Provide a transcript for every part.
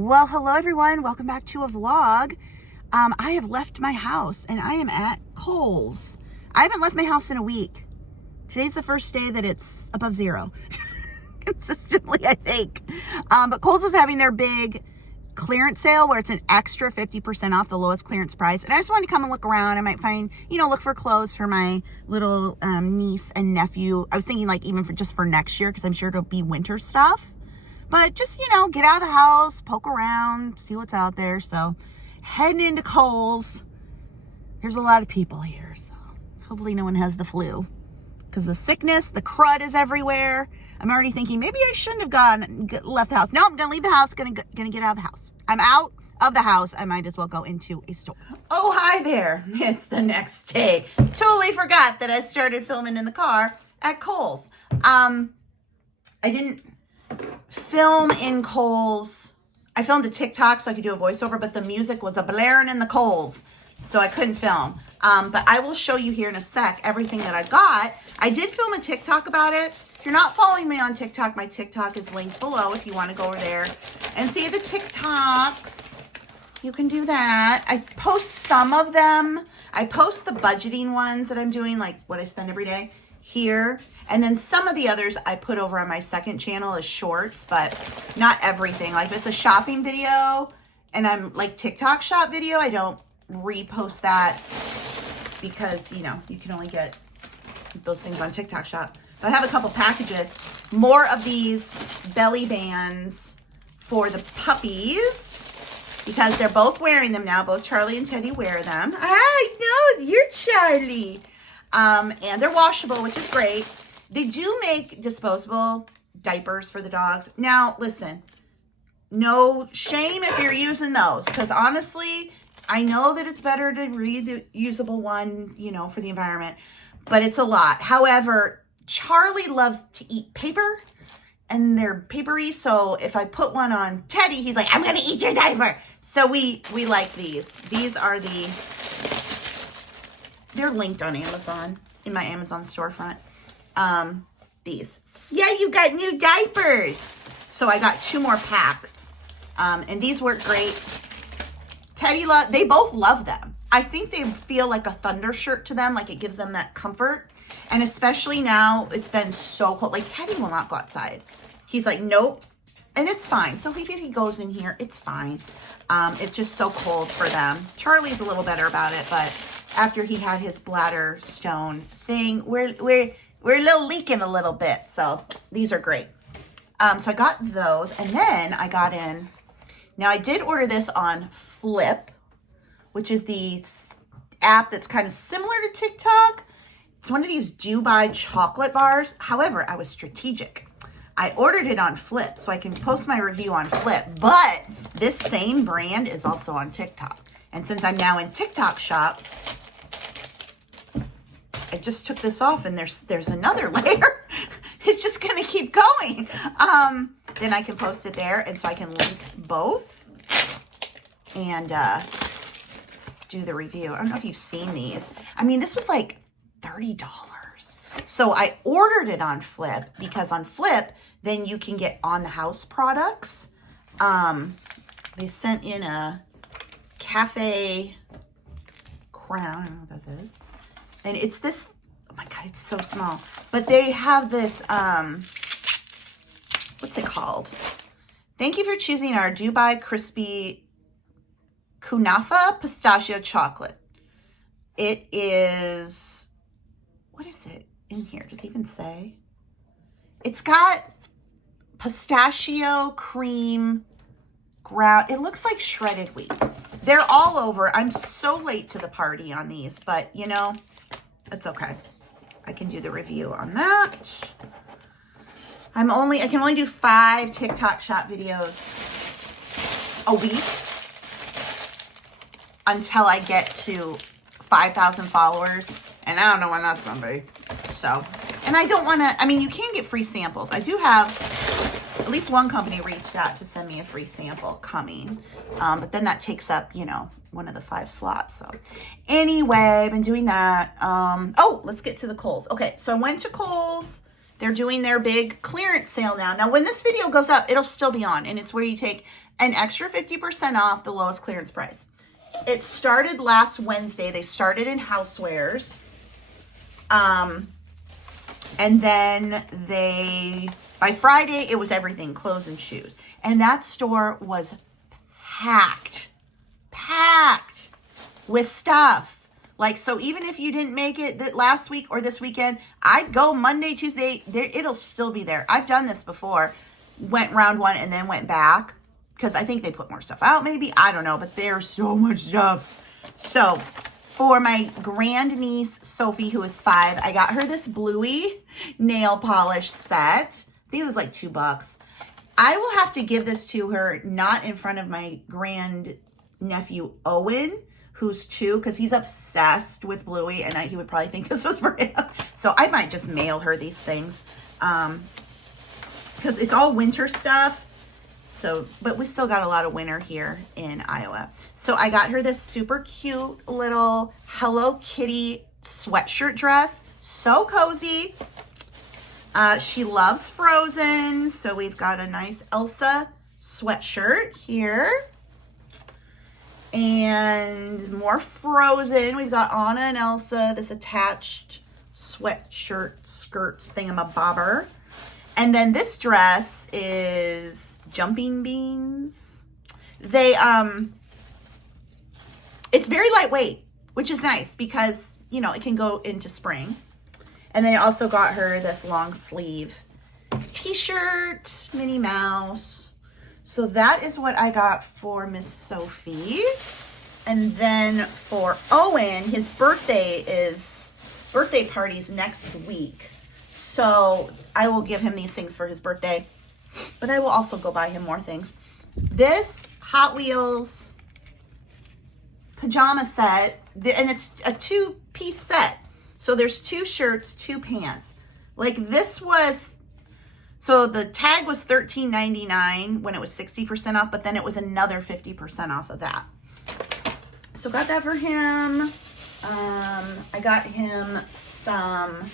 Well, hello everyone. Welcome back to a vlog. I have left my house and I am at Kohl's. I haven't left my house in a week. Today's the first day that it's above zero. Consistently, I think. But Kohl's is having their big clearance sale where it's an extra 50% off the lowest clearance price. And I just wanted to come and look around. I might find, look for clothes for my little niece and nephew. I was thinking like even for next year because I'm sure it'll be winter stuff. But just, get out of the house, poke around, see what's out there. So heading into Kohl's. There's a lot of people here, so hopefully no one has the flu. Because the sickness, the crud is everywhere. I'm already thinking maybe I shouldn't have left the house. No, I'm going to leave the house, gonna get out of the house. I'm out of the house. I might as well go into a store. Oh, hi there. It's the next day. Totally forgot that I started filming in the car at Kohl's. I didn't film in Kohl's. I filmed a TikTok so I could do a voiceover, but the music was a blaring in the Kohl's, so I couldn't film. But I will show you here in a sec everything that I got. I did film a TikTok about it. If you're not following me on TikTok, my TikTok is linked below if you want to go over there and see the TikToks. You can do that. I post some of them. I post the budgeting ones that I'm doing, like what I spend every day here. And then some of the others I put over on my second channel as shorts, but not everything. Like if it's a shopping video and I'm like TikTok shop video, I don't repost that because, you can only get those things on TikTok shop. But I have a couple packages, more of these belly bands for the puppies because they're both wearing them now. Both Charlie and Teddy wear them. I know, you're Charlie. And they're washable, which is great. They do make disposable diapers for the dogs. Now, listen, no shame if you're using those, because honestly, I know that it's better to read the usable one, for the environment, but it's a lot. However, Charlie loves to eat paper, and they're papery, so if I put one on Teddy, he's like, I'm going to eat your diaper. So we like these. These are they're linked on Amazon, in my Amazon storefront. These. Yeah, you got new diapers. So I got 2 more packs. And these work great. Teddy, they both love them. I think they feel like a thunder shirt to them, like it gives them that comfort. And especially now, it's been so cold. Like Teddy will not go outside. He's like, nope. And it's fine. So if he goes in here, it's fine. It's just so cold for them. Charlie's a little better about it, but after he had his bladder stone thing, we're a little leaking a little bit. So these are great. So I got those, and then I got in. Now I did order this on Flip, which is the app that's kind of similar to TikTok. It's one of these Dubai chocolate bars. However, I was strategic. I ordered it on Flip so I can post my review on Flip, but this same brand is also on TikTok. And since I'm now in TikTok shop, I just took this off and there's another layer. It's just going to keep going. Then I can post it there. And so I can link both and do the review. I don't know if you've seen these. I mean, this was like $30. So I ordered it on Flip because on Flip, then you can get on the house products. They sent in a cafe crown. I don't know what that is. And it's this, oh my God, it's so small. But they have this, what's it called? Thank you for choosing our Dubai Crispy Kunafa Pistachio Chocolate. It is, what is it in here? Does it even say? It's got pistachio cream ground. It looks like shredded wheat. They're all over. I'm so late to the party on these, but it's okay. I can do the review on that. I can only do 5 TikTok shop videos a week until I get to 5,000 followers. And I don't know when that's going to be. So, and I don't want to, you can get free samples. I do have, at least one company reached out to send me a free sample coming. But then that takes up, one of the 5 slots. So anyway, I've been doing that. Oh, let's get to the Kohl's. Okay, so I went to Kohl's. They're doing their big clearance sale now. Now, when this video goes up, it'll still be on. And it's where you take an extra 50% off the lowest clearance price. It started last Wednesday. They started in housewares. And then by Friday, it was everything, clothes and shoes. And that store was packed with stuff. Like, so even if you didn't make it last week or this weekend, I'd go Monday, Tuesday, it'll still be there. I've done this before. Went round one and then went back because I think they put more stuff out maybe. I don't know, but there's so much stuff. So for my grandniece, Sophie, who is 5, I got her this Bluey nail polish set. I think it was like $2. I will have to give this to her, not in front of my grandnephew, Owen, who's 2, because he's obsessed with Bluey, and he would probably think this was for him. So I might just mail her these things, because it's all winter stuff. So, but we still got a lot of winter here in Iowa. So I got her this super cute little Hello Kitty sweatshirt dress. So cozy. She loves Frozen, so we've got a nice Elsa sweatshirt here. And more Frozen. We've got Anna and Elsa, this attached sweatshirt skirt thingamabobber. And then this dress is Jumping Beans. It's very lightweight, which is nice because, you know, it can go into spring. And then I also got her this long sleeve t-shirt, Minnie Mouse. So that is what I got for Miss Sophie. And then for Owen, his birthday party's next week. So I will give him these things for his birthday, but I will also go buy him more things. This Hot Wheels pajama set, and it's a 2-piece set. So there's 2 shirts, 2 pants. Like this was, so the tag was $13.99 when it was 60% off, but then it was another 50% off of that. So got that for him. I got him some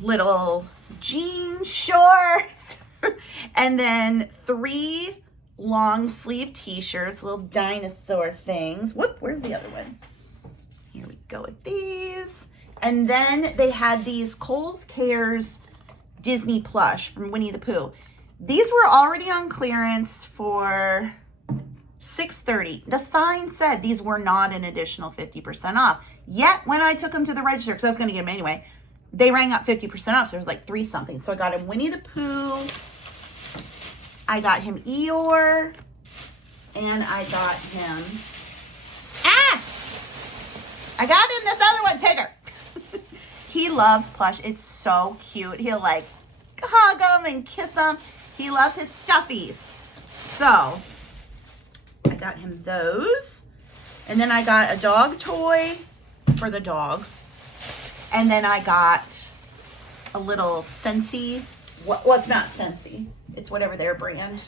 little jean shorts and then 3 long sleeve t-shirts, little dinosaur things. Whoop, where's the other one? Here we go with these. And then they had these Kohl's Cares Disney plush from Winnie the Pooh. These were already on clearance for $6.30. The sign said these were not an additional 50% off. Yet when I took them to the register, because I was going to get them anyway, they rang up 50% off. So it was like 3 something. So I got him Winnie the Pooh. I got him Eeyore. And I got him... I got him this other one, Tigger. He loves plush. It's so cute. He'll like hug them and kiss them. He loves his stuffies. So I got him those. And then I got a dog toy for the dogs. And then I got a little Scentsy. Well, it's not Scentsy. It's whatever their brand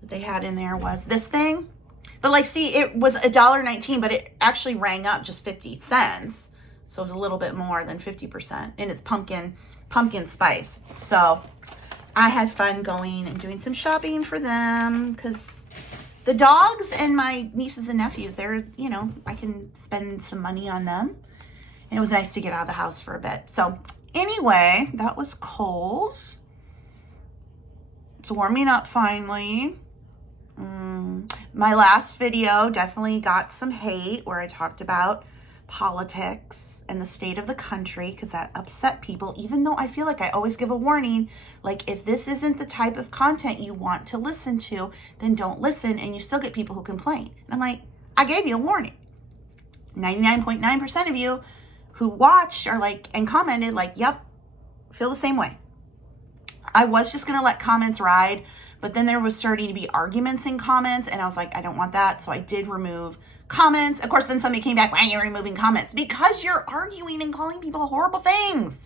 that they had in there was. This thing. But like, see, it was $1.19, but it actually rang up just 50 cents. So it was a little bit more than 50%. And it's pumpkin spice. So I had fun going and doing some shopping for them because the dogs and my nieces and nephews, they're, you know, I can spend some money on them. And it was nice to get out of the house for a bit. So anyway, that was Kohl's. It's warming up finally. My last video definitely got some hate where I talked about politics and the state of the country because that upset people, even though I feel like I always give a warning, like if this isn't the type of content you want to listen to, then don't listen, and you still get people who complain. And I'm like, I gave you a warning. 99.9% of you who watched are like, and commented like, yep, feel the same way. I was just going to let comments ride, but then there was starting to be arguments in comments, and I was like, I don't want that. So I did remove comments. Of course, then somebody came back, why are you removing comments? Because you're arguing and calling people horrible things.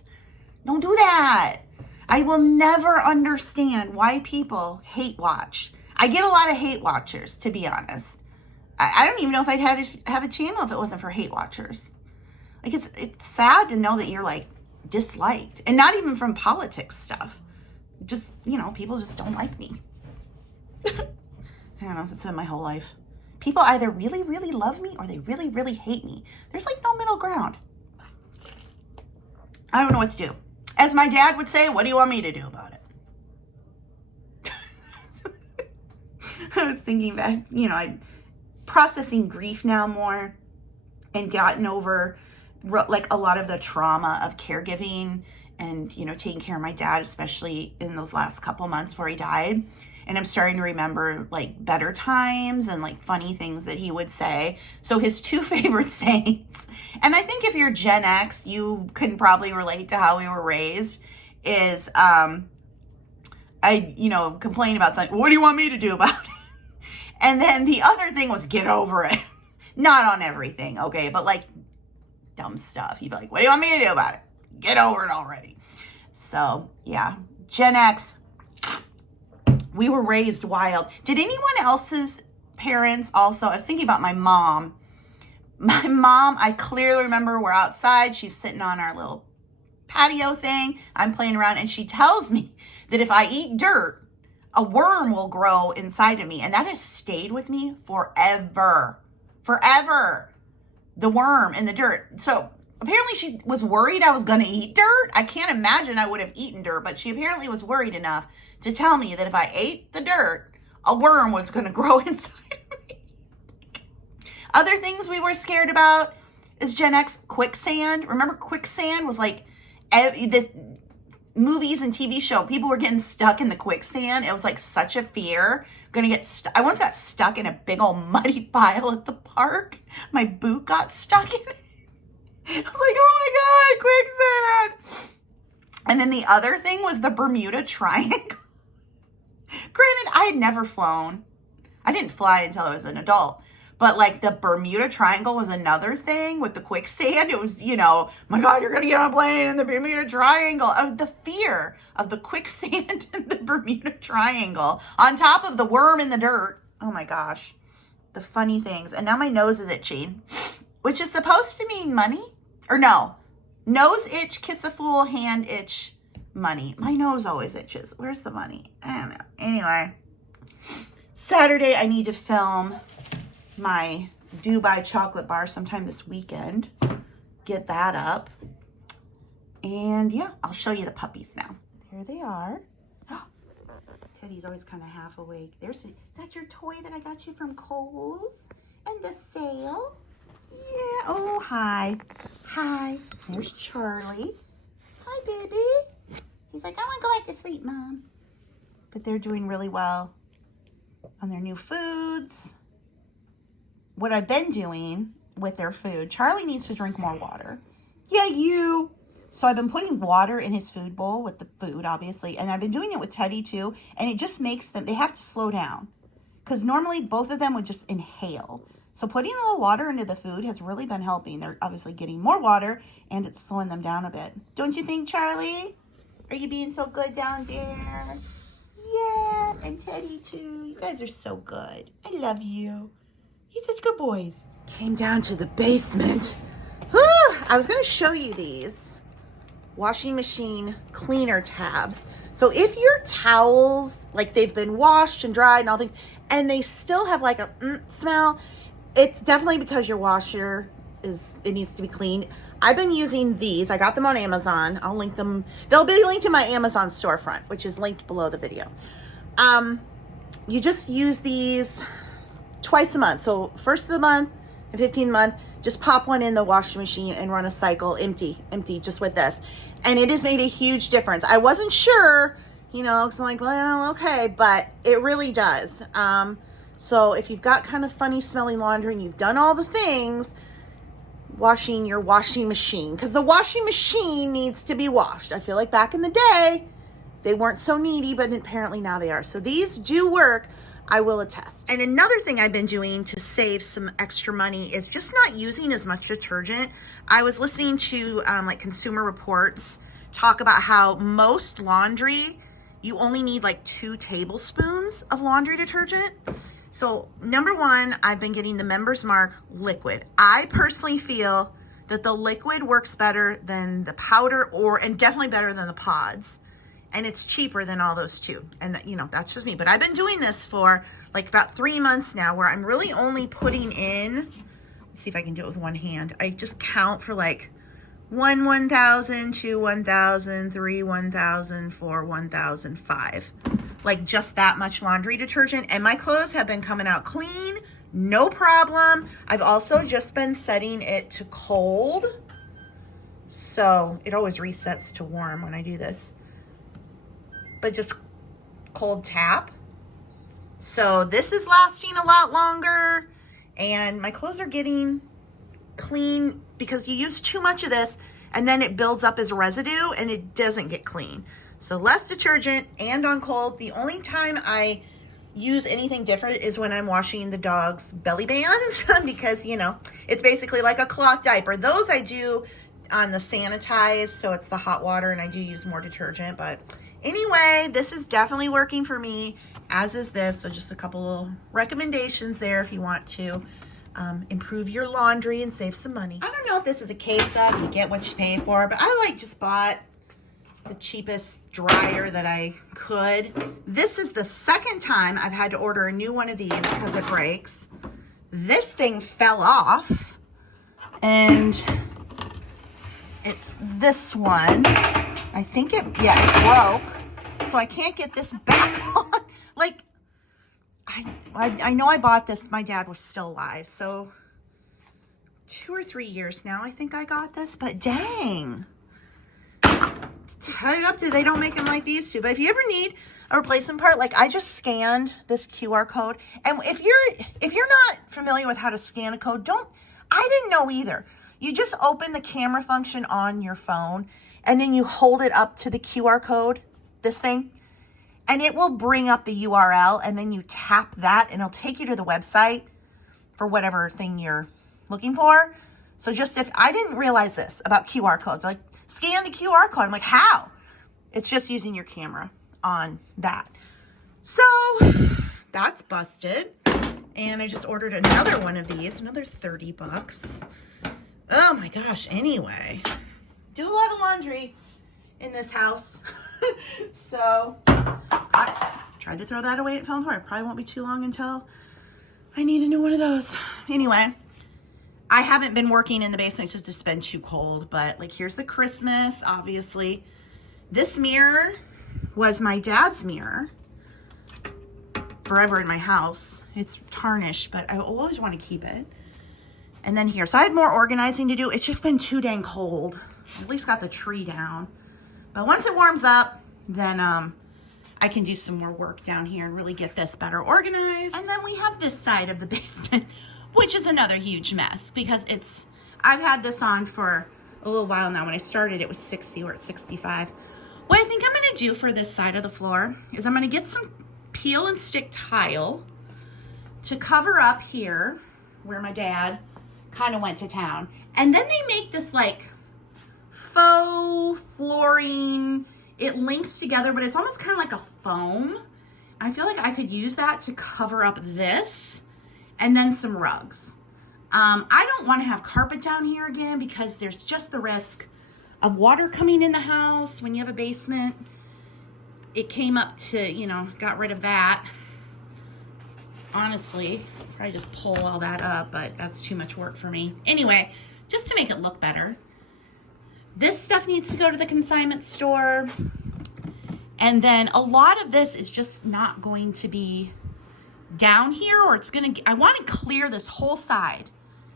Don't do that. I will never understand why people hate watch. I get a lot of hate watchers, to be honest. I don't even know if I'd have a channel if it wasn't for hate watchers. Like, it's sad to know that you're like disliked, and not even from politics stuff. Just, you know, people just don't like me. I don't know, it's been my whole life. People either really, really love me or they really, really hate me. There's like no middle ground. I don't know what to do. As my dad would say, what do you want me to do about it? I was thinking that, you know, I'm processing grief now more and gotten over like a lot of the trauma of caregiving and, you know, taking care of my dad, especially in those last couple months before he died. And I'm starting to remember like better times and like funny things that he would say. So his two favorite sayings, and I think if you're Gen X, you can probably relate to how we were raised, is you know, complain about something. What do you want me to do about it? And then the other thing was get over it. Not on everything, okay, but like dumb stuff. He'd be like, what do you want me to do about it? Get over it already. So yeah, Gen X. We were raised wild. Did anyone else's parents also? I was thinking about my mom. My mom, I clearly remember we're outside. She's sitting on our little patio thing. I'm playing around and she tells me that if I eat dirt, a worm will grow inside of me. And that has stayed with me forever. Forever. The worm in the dirt. So apparently she was worried I was going to eat dirt. I can't imagine I would have eaten dirt, but she apparently was worried enough to tell me that if I ate the dirt, a worm was going to grow inside of me. Other things we were scared about is Gen X, quicksand. Remember quicksand was like the movies and TV show. People were getting stuck in the quicksand. It was like such a fear. I once got stuck in a big old muddy pile at the park. My boot got stuck in it. I was like, oh my God, quicksand. And then the other thing was the Bermuda Triangle. Granted, I had never flown. I didn't fly until I was an adult. But like the Bermuda Triangle was another thing with the quicksand. It was, you know, my God, you're going to get on a plane in the Bermuda Triangle. The fear of the quicksand in the Bermuda Triangle on top of the worm in the dirt. Oh my gosh. The funny things. And now my nose is itchy, which is supposed to mean money. Or no, nose itch, kiss a fool, hand itch, money. My nose always itches. Where's the money? I don't know. Anyway, Saturday I need to film my Dubai chocolate bar sometime this weekend. Get that up. And yeah, I'll show you the puppies now. There they are. Teddy's always kind of half awake. Is that your toy that I got you from Kohl's? And the sale? Yeah. Oh, hi. Hi. There's Charlie. Hi, baby. He's like, I want to go back to sleep, Mom. But they're doing really well on their new foods. What I've been doing with their food, Charlie needs to drink more water. Yeah, you. So I've been putting water in his food bowl with the food, obviously. And I've been doing it with Teddy, too. And it just makes them, they have to slow down. Because normally both of them would just inhale. So putting a little water into the food has really been helping. They're obviously getting more water and it's slowing them down a bit. Don't you think, Charlie? Are you being so good down there? Yeah, and Teddy too. You guys are so good. I love you. You're such good boys. Came down to the basement. Whew, I was going to show you these washing machine cleaner tabs. So if your towels, like they've been washed and dried and all things, and they still have like a smell, it's definitely because your washer it needs to be cleaned. I've been using these. I got them on Amazon. I'll link them. They'll be linked to my Amazon storefront, which is linked below the video. You just use these twice a month. So first of the month and 15th month, just pop one in the washing machine and run a cycle empty, just with this. And it has made a huge difference. I wasn't sure, you know, because I'm like, well, okay, but it really does. So if you've got kind of funny smelling laundry and you've done all the things, washing your washing machine, because the washing machine needs to be washed. I feel like back in the day, they weren't so needy, but apparently now they are. So these do work, I will attest. And another thing I've been doing to save some extra money is just not using as much detergent. I was listening to like Consumer Reports talk about how most laundry, you only need like 2 tablespoons of laundry detergent. So number one, I've been getting the Members Mark liquid. I personally feel that the liquid works better than the powder and definitely better than the pods. and it's cheaper than all those too. And that, you know, that's just me. But I've been doing this for like about 3 months now, where I'm really only putting in, let's see if I can do it with one hand. I just count for like 1, 1,000, 2, 1,000, 3, 1,000, 4, 1,000, 5. Like just that much laundry detergent. And my clothes have been coming out clean, no problem. I've also just been setting it to cold. So it always resets to warm when I do this. But just cold tap. So this is lasting a lot longer. And my clothes are getting clean because you use too much of this and then it builds up as residue and it doesn't get clean. So less detergent and on cold. The only time I use anything different is when I'm washing the dog's belly bands because, you know, it's basically like a cloth diaper. Those I do on the sanitize, so it's the hot water, and I do use more detergent. But anyway, this is definitely working for me, as is this. So just a couple of recommendations there if you want to improve your laundry and save some money. I don't know if this is a case of you get what you pay for, but I like just bought the cheapest dryer that I could. This is the second time I've had to order a new one of these because it breaks. This thing fell off, and it's this one. I think it broke, so I can't get this back on. Like, I know I bought this, my dad was still alive, so 2 or 3 years now I think I got this, but dang. Tie it up to, they don't make them like they used to. But if you ever need a replacement part, like I just scanned this QR code. And if you're not familiar with how to scan a code, I didn't know either. You just open the camera function on your phone and then you hold it up to the QR code, this thing, and it will bring up the URL, and then you tap that and it'll take you to the website for whatever thing you're looking for. So just if I didn't realize this about QR codes, like scan the QR code. I'm like, how? It's just using your camera on that. So that's busted. And I just ordered another one of these, another 30 bucks. Oh my gosh. Anyway, do a lot of laundry in this house. So I tried to throw that away. It fell on the floor. It probably won't be too long until I need a new one of those. Anyway, I haven't been working in the basement just it's been too cold, but like here's the Christmas, obviously. This mirror was my dad's mirror forever in my house. It's tarnished, but I always want to keep it. And then here, so I had more organizing to do. It's just been too dang cold. At least got the tree down. But once it warms up, then I can do some more work down here and really get this better organized. And then we have this side of the basement, which is another huge mess because I've had this on for a little while now. When I started, it was 60, we're at 65. What I think I'm gonna do for this side of the floor is I'm gonna get some peel and stick tile to cover up here where my dad kind of went to town. And then they make this like faux flooring. It links together, but it's almost kind of like a foam. I feel like I could use that to cover up this and then some rugs. I don't want to have carpet down here again because there's just the risk of water coming in the house when you have a basement. It came up to, you know, got rid of that. Honestly, probably just pull all that up, but that's too much work for me. Anyway, just to make it look better. This stuff needs to go to the consignment store. And then a lot of this is just not going to be down here, or it's gonna, I want to clear this whole side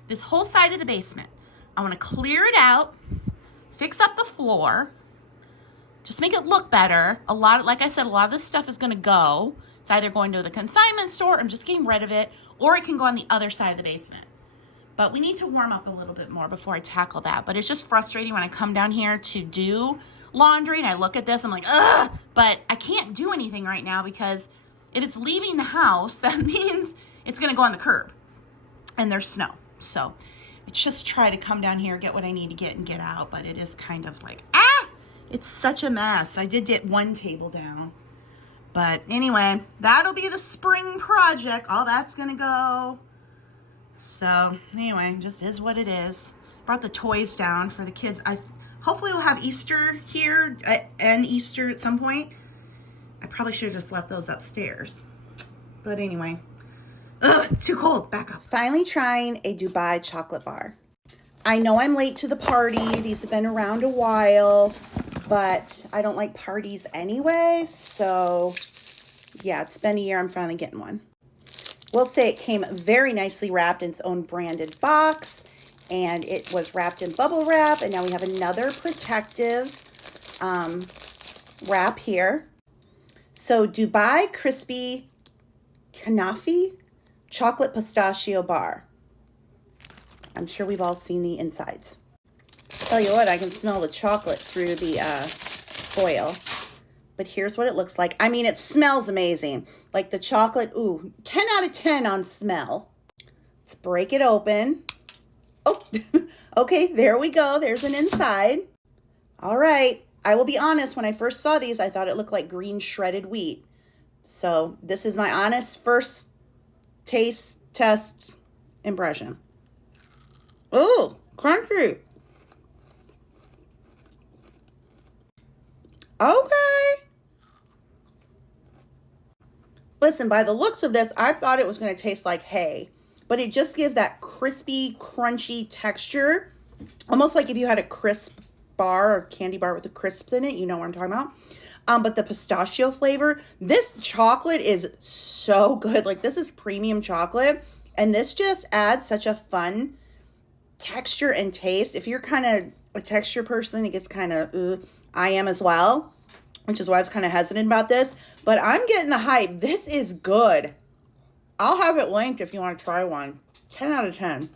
of the basement. I want to clear it out, fix up the floor, just make it look better. Like I said, a lot of this stuff is going to go. It's either going to the consignment store, I'm just getting rid of it, or it can go on the other side of the basement. But we need to warm up a little bit more before I tackle that. But it's just frustrating when I come down here to do laundry and I look at this, I'm like, ugh, but I can't do anything right now because if it's leaving the house, that means it's going to go on the curb and there's snow. So it's just try to come down here, get what I need to get and get out. But it is kind of like, it's such a mess. I did get one table down. But anyway, that'll be the spring project. All that's going to go. So anyway, just is what it is. Brought the toys down for the kids. Hopefully we'll have Easter here and Easter at some point. I probably should have just left those upstairs. But anyway, ugh, it's too cold. Back up. Finally trying a Dubai chocolate bar. I know I'm late to the party. These have been around a while, but I don't like parties anyway. So yeah, it's been a year. I'm finally getting one. We'll say it came very nicely wrapped in its own branded box, and it was wrapped in bubble wrap. And now we have another protective wrap here. So Dubai Crispy Kanafi Chocolate Pistachio Bar. I'm sure we've all seen the insides. Tell you what, I can smell the chocolate through the foil. But here's what it looks like. I mean, it smells amazing. Like the chocolate, ooh, 10 out of 10 on smell. Let's break it open. Oh, okay, there we go. There's an inside. All right. I will be honest, when I first saw these, I thought it looked like green shredded wheat. So this is my honest first taste test impression. Ooh, crunchy. Okay. Listen, by the looks of this, I thought it was going to taste like hay, but it just gives that crispy, crunchy texture. Almost like if you had a crisp bar or candy bar with the crisps in it, you know what I'm talking about. But the pistachio flavor, this chocolate is so good. Like this is premium chocolate, and this just adds such a fun texture and taste. If you're kind of a texture person, it gets kind of, I am as well, which is why I was kind of hesitant about this, but I'm getting the hype. This is good. I'll have it linked if you want to try one. 10 out of 10.